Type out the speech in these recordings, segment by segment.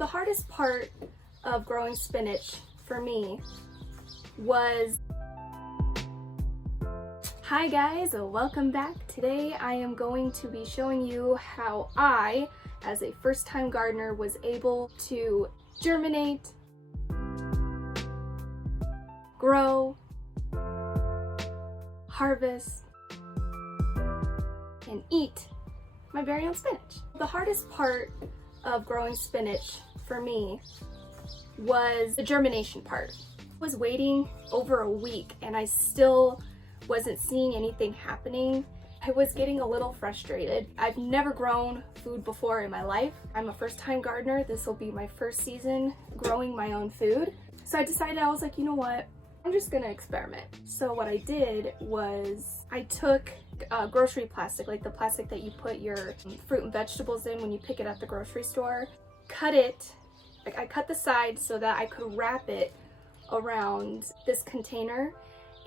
The hardest part of growing spinach for me was... Hi guys, welcome back. Today I am going to be showing you how I, as a first-time gardener, was able to germinate, grow, harvest, and eat my very own spinach. The hardest part of growing spinach for me was the germination part. I was waiting over a week and I still wasn't seeing anything happening. I was getting a little frustrated. I've never grown food before in my life. I'm a first-time gardener. This will be my first season growing my own food. So I decided, I was like, you know what? I'm just gonna experiment. So what I did was I took grocery plastic, like the plastic that you put your fruit and vegetables in when you pick it at the grocery store, cut it, like I cut the sides so that I could wrap it around this container.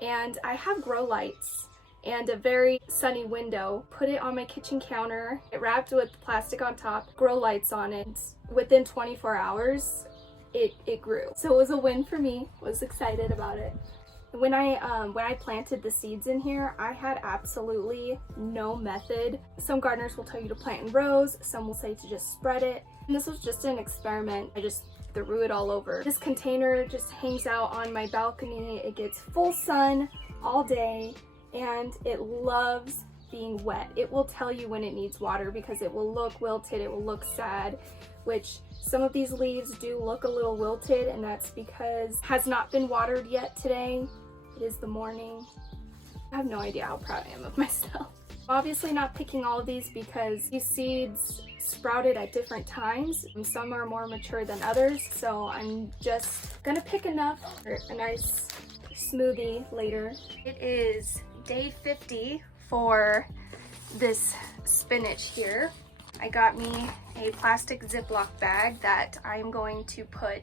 And I have grow lights and a very sunny window. Put it on my kitchen counter. It wrapped with plastic on top, grow lights on it. Within 24 hours, it grew. So it was a win for me. Was excited about it. When I planted the seeds in here, I had absolutely no method. Some gardeners will tell you to plant in rows. Some will say to just spread it. And this was just an experiment. I just threw it all over. This container just hangs out on my balcony. It gets full sun all day and it loves being wet. It will tell you when it needs water because it will look wilted, it will look sad, which some of these leaves do look a little wilted, and that's because it has not been watered yet today. It is the morning. I have no idea how proud I am of myself. Obviously not picking all of these because these seeds sprouted at different times. Some are more mature than others, so I'm just gonna pick enough for a nice smoothie later. It is day 50 for this spinach here. I got me a plastic Ziploc bag that I'm going to put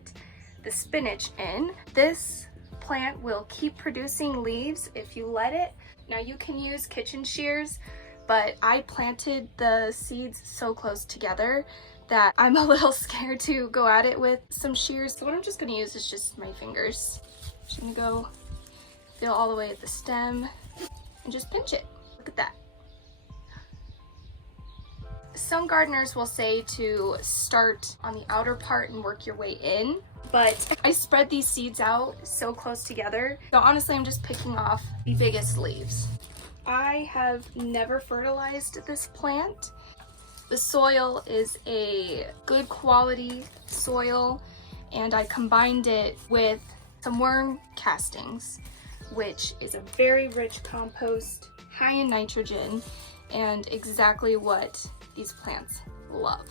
the spinach in. This plant will keep producing leaves if you let it. Now you can use kitchen shears, but I planted the seeds so close together that I'm a little scared to go at it with some shears. So what I'm just gonna use is just my fingers. Just gonna go feel all the way at the stem and just pinch it. Look at that. Some gardeners will say to start on the outer part and work your way in, but I spread these seeds out so close together. So honestly, I'm just picking off the biggest leaves. I have never fertilized this plant. The soil is a good quality soil, and I combined it with some worm castings, which is a very rich compost, high in nitrogen, and exactly what these plants love.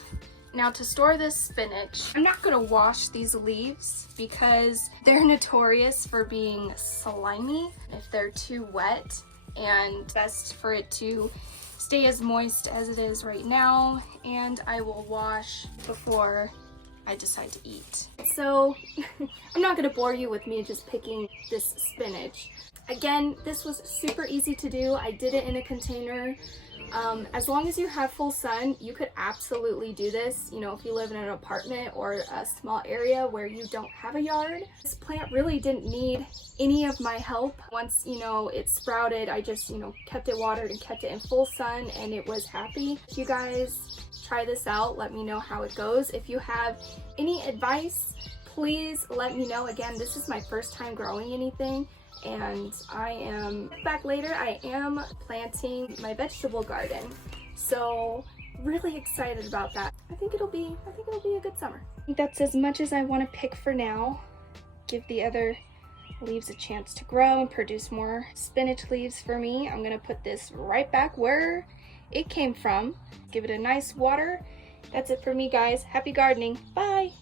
Now to store this spinach, I'm not gonna wash these leaves because they're notorious for being slimy if they're too wet, and best for it to stay as moist as it is right now, and I will wash before I decide to eat. So I'm not gonna bore you with me just picking this spinach. Again, this was super easy to do. I did it in a container. As long as you have full sun, you could absolutely do this, you know, if you live in an apartment or a small area where you don't have a yard. This plant really didn't need any of my help. Once, you know, it sprouted, I just, you know, kept it watered and kept it in full sun and it was happy. If you guys try this out, let me know how it goes. If you have any advice, please let me know. Again, this is my first time growing anything. And I am back later. I am planting my vegetable garden, so really excited about that. I think it'll be a good summer. I think that's as much as I want to pick for now. Give the other leaves a chance to grow and produce more spinach leaves for me. I'm gonna put this right back where it came from. Give it a nice water. That's it for me, guys. Happy gardening. Bye.